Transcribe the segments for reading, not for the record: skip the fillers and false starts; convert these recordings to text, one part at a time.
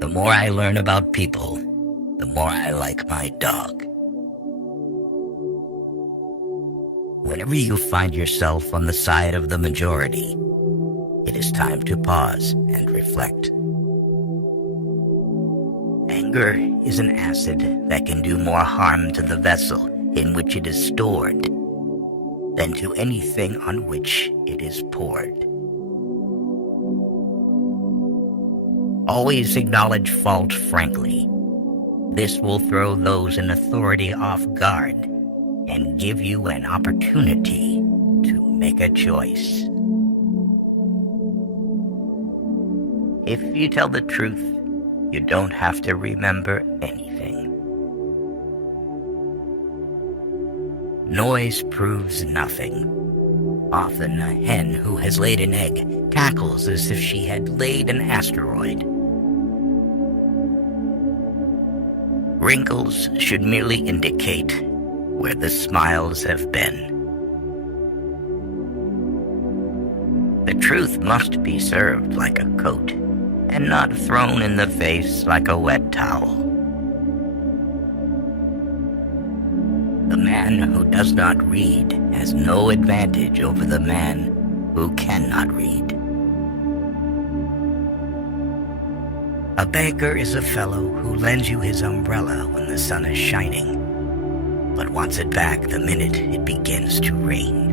The more I learn about people, the more I like my dog. Whenever you find yourself on the side of the majority, it is time to pause and reflect. Anger is an acid that can do more harm to the vessel in which it is stored than to anything on which it is poured. Always acknowledge fault frankly. This will throw those in authority off guard and give you an opportunity to make a choice. If you tell the truth, you don't have to remember anything. Noise proves nothing. Often a hen who has laid an egg cackles as if she had laid an asteroid. Wrinkles should merely indicate where the smiles have been. The truth must be served like a coat and not thrown in the face like a wet towel. The man who does not read has no advantage over the man who cannot read. A beggar is a fellow who lends you his umbrella when the sun is shining, but wants it back the minute it begins to rain.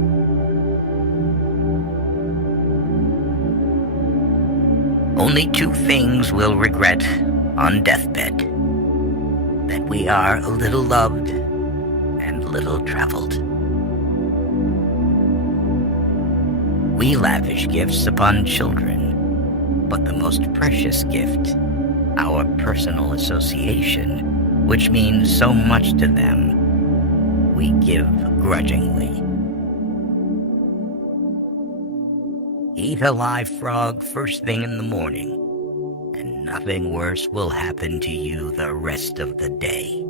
Only two things we'll regret on deathbed: that we are a little loved and little traveled. We lavish gifts upon children, but the most precious gift, our personal association, which means so much to them, we give grudgingly. Eat a live frog first thing in the morning, and nothing worse will happen to you the rest of the day.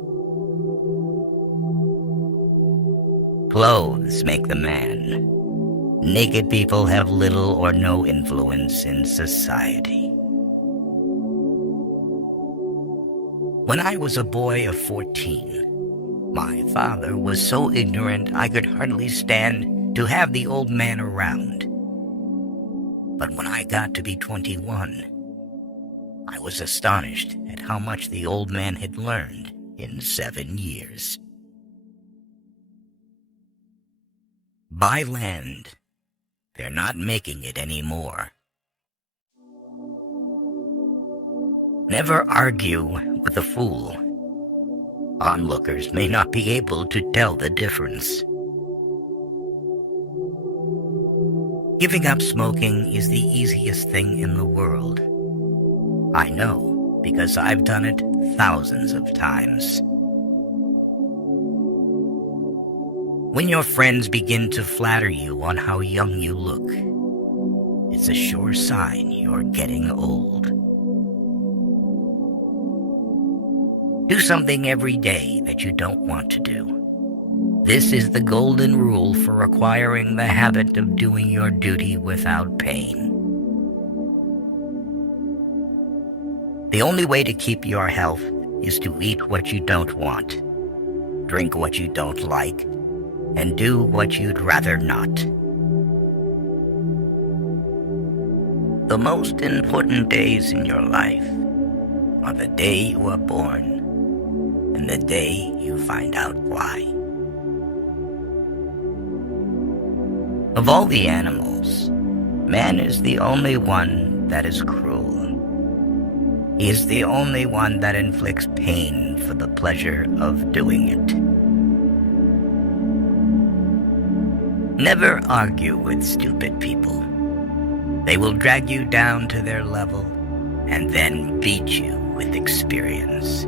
Clothes make the man. Naked people have little or no influence in society. When I was a boy of 14, my father was so ignorant I could hardly stand to have the old man around. But when I got to be 21, I was astonished at how much the old man had learned in 7 years. Buy land. They're not making it anymore. Never argue with a fool. Onlookers may not be able to tell the difference. Giving up smoking is the easiest thing in the world. I know, because I've done it thousands of times. When your friends begin to flatter you on how young you look, it's a sure sign you're getting old. Do something every day that you don't want to do. This is the golden rule for acquiring the habit of doing your duty without pain. The only way to keep your health is to eat what you don't want, drink what you don't like, and do what you'd rather not. The most important days in your life are the day you were born and the day you find out why. Of all the animals, man is the only one that is cruel. He is the only one that inflicts pain for the pleasure of doing it. Never argue with stupid people. They will drag you down to their level and then beat you with experience.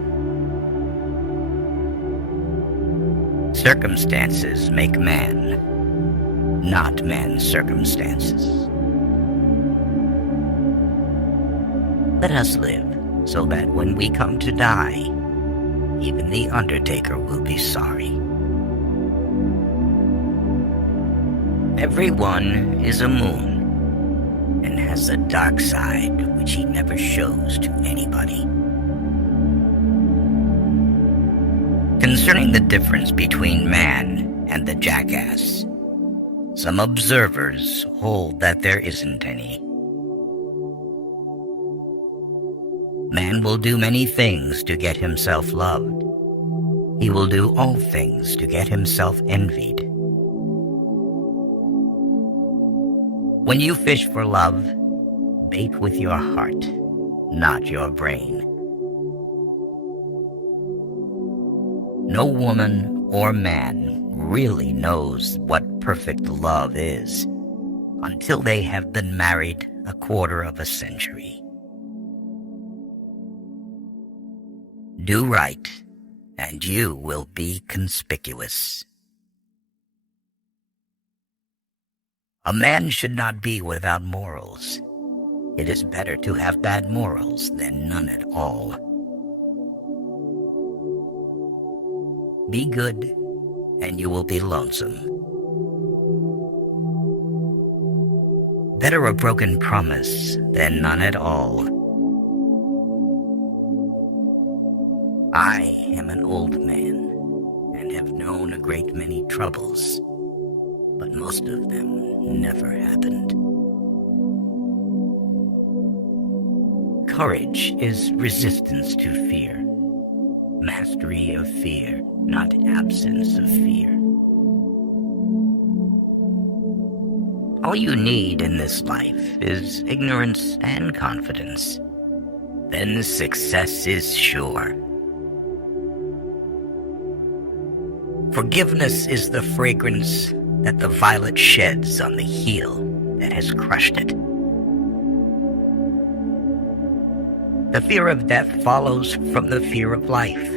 Circumstances make man, not man's circumstances. Let us live so that when we come to die, even the undertaker will be sorry. Everyone is a moon, and has a dark side which he never shows to anybody. Concerning the difference between man and the jackass, some observers hold that there isn't any. Man will do many things to get himself loved. He will do all things to get himself envied. When you fish for love, bait with your heart, not your brain. No woman or man really knows what perfect love is until they have been married a quarter of a century. Do right, and you will be conspicuous. A man should not be without morals. It is better to have bad morals than none at all. Be good, and you will be lonesome. Better a broken promise than none at all. I am an old man, and have known a great many troubles, but most of them never happened. Courage is resistance to fear, mastery of fear, not absence of fear. All you need in this life is ignorance and confidence. Then success is sure. Forgiveness is the fragrance that the violet sheds on the heel that has crushed it. The fear of death follows from the fear of life.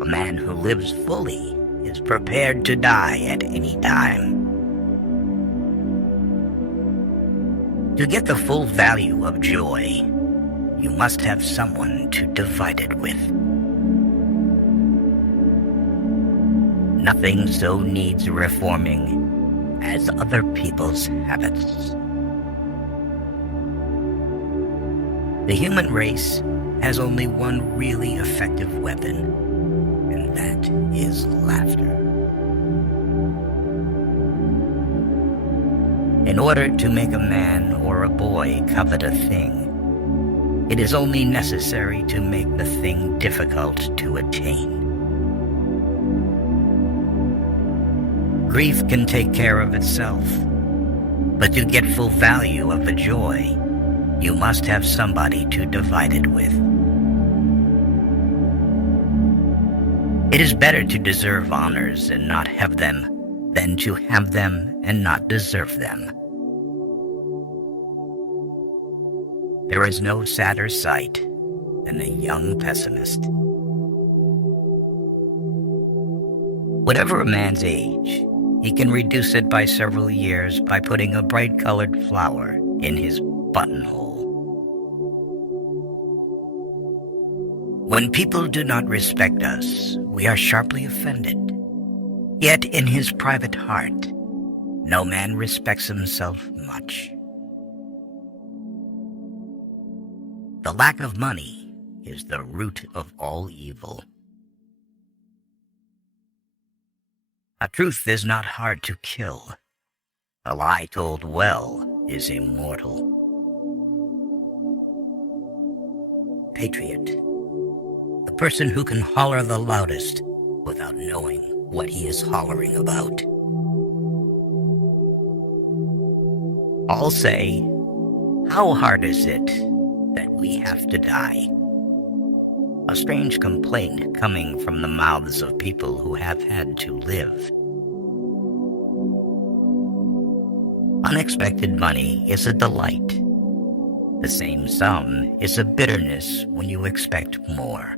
A man who lives fully is prepared to die at any time. To get the full value of joy, you must have someone to divide it with. Nothing so needs reforming as other people's habits. The human race has only one really effective weapon, and that is laughter. In order to make a man or a boy covet a thing, it is only necessary to make the thing difficult to attain. Grief can take care of itself, but to get full value of the joy, you must have somebody to divide it with. It is better to deserve honors and not have them than to have them and not deserve them. There is no sadder sight than a young pessimist. Whatever a man's age, he can reduce it by several years by putting a bright-colored flower in his buttonhole. When people do not respect us, we are sharply offended. Yet in his private heart, no man respects himself much. The lack of money is the root of all evil. A truth is not hard to kill. A lie told well is immortal. Patriot, the person who can holler the loudest without knowing what he is hollering about. All say, how hard is it that we have to die? A strange complaint coming from the mouths of people who have had to live. Unexpected money is a delight. The same sum is a bitterness when you expect more.